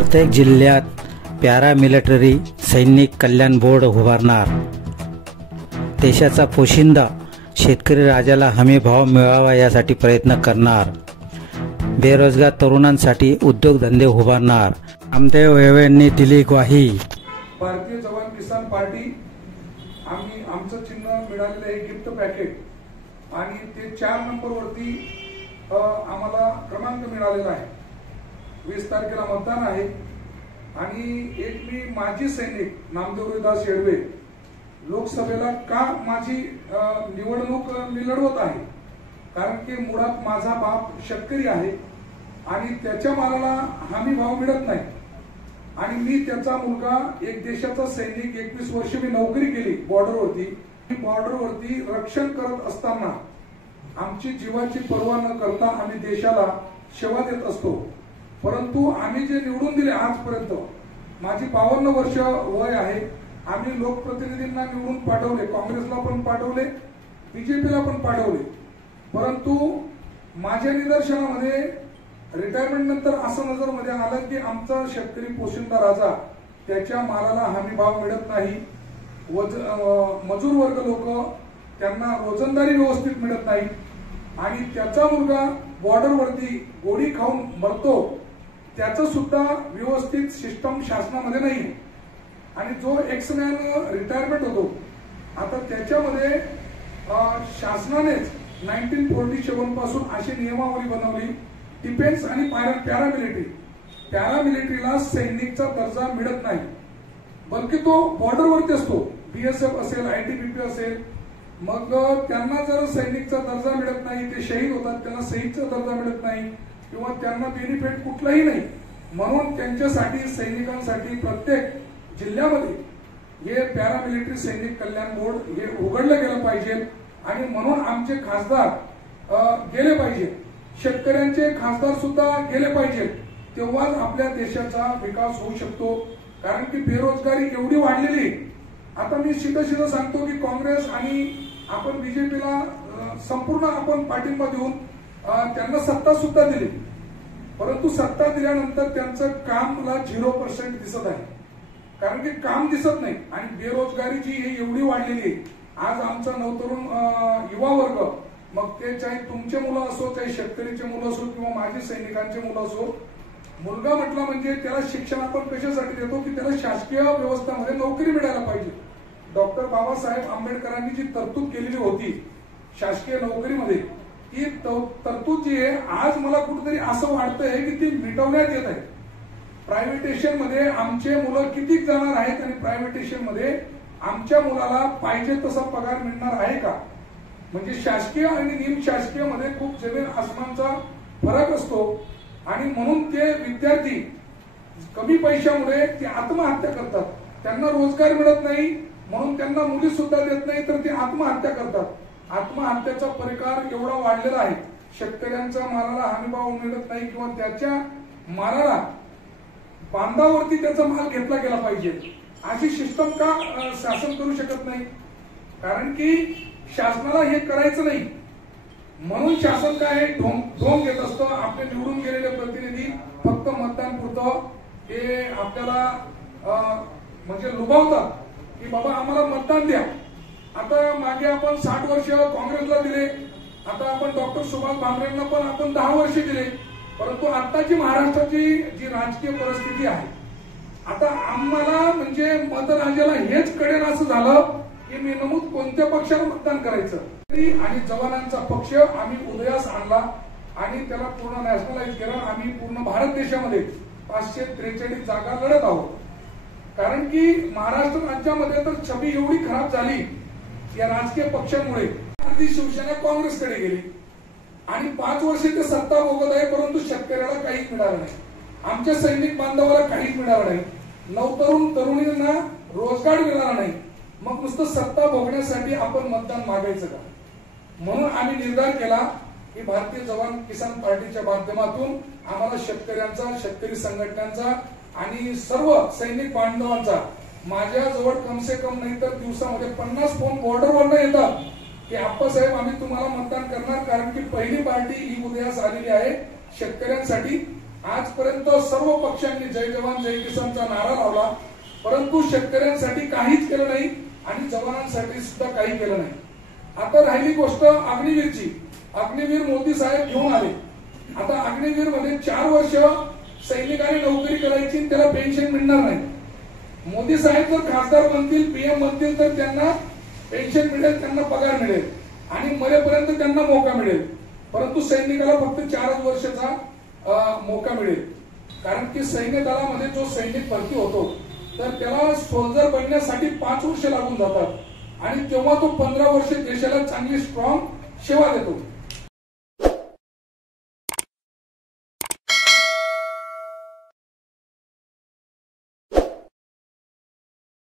प्रत्येक जिल्ह्यात पॅरामिलिटरी सैनिक कल्याण बोर्ड उभारणार। देशाचा पोशिंदा शेतकरी राजाला हमी भाव मिळावा यासाठी प्रयत्न करणार। बेरोजगार तरुणांसाठी उद्योगधंदे उभारणार। नामदेव यांनी दिली ग्वाही। भारतीय जवान किसान पार्टी आम्ही आमचं चिन्ह मिळालेलं आहे गिफ्ट पॅकेट आणि ते 4 नंबरवरती आम्हाला क्रमांक मिळालेला आहे। 20 तारखेला मतदान आहे आणि एक मी माजी सैनिक नामदेव शेडवे लोकसभेला का माझी निवडणूक मी लढवत आहे कारण की मुळात माझा बाप शेतकरी आहे आणि त्याच्या मालाला हमी भाव मिळत नाही आणि मी त्याचा मुलगा एक देशाचा सैनिक 21 वर्ष मी नोकरी केली बॉर्डरवरती रक्षण करत असताना आमची जीवाची पर्वा न करता आम्ही देशाला सेवा देत असतो। परंतु आम्ही जे निवडून दिले आजपर्यंत माझी 52 वर्ष वय आहे। आम्ही लोकप्रतिनिधींना निवडून पाठवले, काँग्रेसला पण पाठवले, बीजेपीला पण पाठवले, परंतु माझ्या निदर्शनामध्ये रिटायरमेंट नंतर असं नजरमध्ये आलं की आमचा शेतकरी पोशिंदा राजा त्याच्या मालाला हमी भाव मिळत नाही। मजूर वर्ग लोक त्यांना रोजंदारी व्यवस्थित मिळत नाही आणि त्याचा मुलगा बॉर्डरवरती गोळी खाऊन मरतो त्याचं सुद्धा व्यवस्थित सिस्टम शासनामध्ये नाही आणि जो एक्समॅन रिटायरमेंट होतो आता त्याच्यामध्ये शासनानेच 1947 पासून अशी नियमावली बनवली डिफेन्स आणि पॅरामिलिटरीला सैनिकचा दर्जा मिळत नाही बल्कि तो बॉर्डरवरती असतो। बीएसएफ असेल, आयटीबीपी असेल, मग त्यांना जर सैनिकचा दर्जा मिळत नाही ते शहीद होतात, त्यांना शहीदचा दर्जा मिळत नाही किंवा त्यांना बेनिफिट कुठलाही नाही। म्हणून त्यांच्यासाठी सैनिकांसाठी प्रत्येक जिल्ह्यामध्ये हे पॅरामिलिटरी सैनिक कल्याण बोर्ड हे उघडलं गेलं पाहिजे आणि म्हणून आमचे खासदार गेले पाहिजे, शेतकऱ्यांचे खासदार सुद्धा गेले पाहिजे, तेव्हाच आपल्या देशाचा विकास होऊ शकतो। कारण की बेरोजगारी एवढी वाढलेली, आता मी सीधं सांगतो की काँग्रेस आणि आपण बीजेपीला संपूर्ण आपण पाठिंबा देऊन त्यांना सत्ता सुद्धा दिली, परंतु सत्ता दिल्यानंतर त्यांचं कामला 0% दिसत आहे कारण की काम दिसत नाही आणि बेरोजगारी जी एवढी वाढलेली आहे। आज आमचा नवतरुण युवा वर्ग, मग ते चाहे तुमचे मुलं असो, चाहे शेतकरीचे मुलं असो किंवा माजी सैनिकांचे मुलं असो, मुलगा म्हटला म्हणजे त्याला शिक्षण आपण कशासाठी देतो की त्याला शासकीय व्यवस्थेमध्ये नोकरी मिळायला पाहिजे। डॉक्टर बाबासाहेब आंबेडकरांनी जी तरतूद केलेली होती शासकीय नोकरीमध्ये, ती तरतूद जी आहे आज मला कुठेतरी असं वाटतंय की ती मिटवण्यात येत आहे। प्रायव्हेटेशन मध्ये आमचे मुलं किती जाणार आहेत आणि प्रायव्हेटेशन मध्ये आमच्या मुलाला पाहिजे तसा पगार मिळणार आहे का? म्हणजे शासकीय आणि निमशासकीय मध्ये खूप जमीन आसमानचा फरक असतो आणि म्हणून ते विद्यार्थी कमी पैशामुळे ते आत्महत्या करतात, त्यांना रोजगार मिळत नाही म्हणून त्यांना मुली सुद्धा देत नाही तर ते आत्महत्या करतात। आत्महत्याचा परिकार एवढा वाढलेला आहे, शेतकऱ्यांच्या मालाला हमीभाव मिळत नाही किंवा त्याच्या मालाला बांधावरती त्याचा माल घेतला गेला पाहिजे अशी सिस्टम का शासन करू शकत नाही? कारण की शासनाला हे करायचं नाही म्हणून शासन काय ढोंग घेत असतं। आपले निवडून गेलेले प्रतिनिधी फक्त मतदान पुरतं हे आपल्याला म्हणजे लुभावतात की बाबा आम्हाला मतदान द्या। आता मागे आपण 60 वर्ष काँग्रेसला दिले, आता आपण डॉक्टर सुभाष भामरेंना पण आपण 10 वर्ष दिले, परंतु आताची महाराष्ट्राची जी राजकीय परिस्थिती आहे आता आम्हाला म्हणजे मतदाराला हेच कळेल असं झालं की मी नमूद कोणत्या पक्षाला मतदान करायचं आणि जवानांचा पक्ष आम्ही उदयास आणला आणि त्याला पूर्ण नॅशनलाइज केलं। आम्ही पूर्ण भारत देशामध्ये 543 जागा लढत आहोत कारण की महाराष्ट्र राज्यामध्ये तर छबी एवढी खराब झाली या राजकीय पक्षांमुळे। अर्धी शिवसेना काँग्रेसकडे गेली आणि 5 वर्ष ते सत्ता भोगत आहे, परंतु शेतकऱ्याला काहीच मिळालं नाही, आमच्या सैनिक बांधवाला काहीच मिळालं नाही, नवतरुण तरुणींना रोजगार मिळाला नाही, मग नुसतं सत्ता भोगण्यासाठी आपण मतदान मागायचं का? म्हणून आम्ही निर्धार केला की भारतीय जवान किसान पार्टीच्या माध्यमातून आम्हाला शेतकऱ्यांचा, शेतकरी संघटनांचा आणि सर्व सैनिक बांधवांचा माझ्याजवळ कमसे कम नाही तर दिवसामध्ये 50 फोन बॉर्डरवरनं येतात की आप्पासाहेब आम्ही तुम्हाला मतदान करणार कारण की पहिली पार्टी ही उदयास आलेली आहे शेतकऱ्यांसाठी आजपर्यंत सर्व पक्षांनी जय जवान जय किसानचा नारा लावला, परंतु शेतकऱ्यांसाठी काहीच केलं नाही आणि जवानांसाठी सुद्धा काही केलं नाही. आता राहिली गोष्ट अग्निवीरची. अग्निवीर मोदी साहेब घेऊन आले. आता अग्निवीर मध्ये 4 वर्ष सैनिकांनी नोकरी करायची, त्याला पेन्शन मिळणार नाही. मोदी साहेब जर खासदार बनतील, पीएम बनतील तर त्यांना पेन्शन मिळेल, त्यांना पगार मिळेल आणि मरेपर्यंत त्यांना मोका मिळेल. परंतु सैनिकाला फक्त 4 वर्षाचा मोका मिळेल. कारण की सैन्य दलामध्ये जो सैनिक भरती होतो तर त्याला सोल्जर बनण्यासाठी 5 वर्ष लागून जातात आणि तेव्हा तो 15 वर्ष देशाला चांगली स्ट्रॉंग सेवा देतो.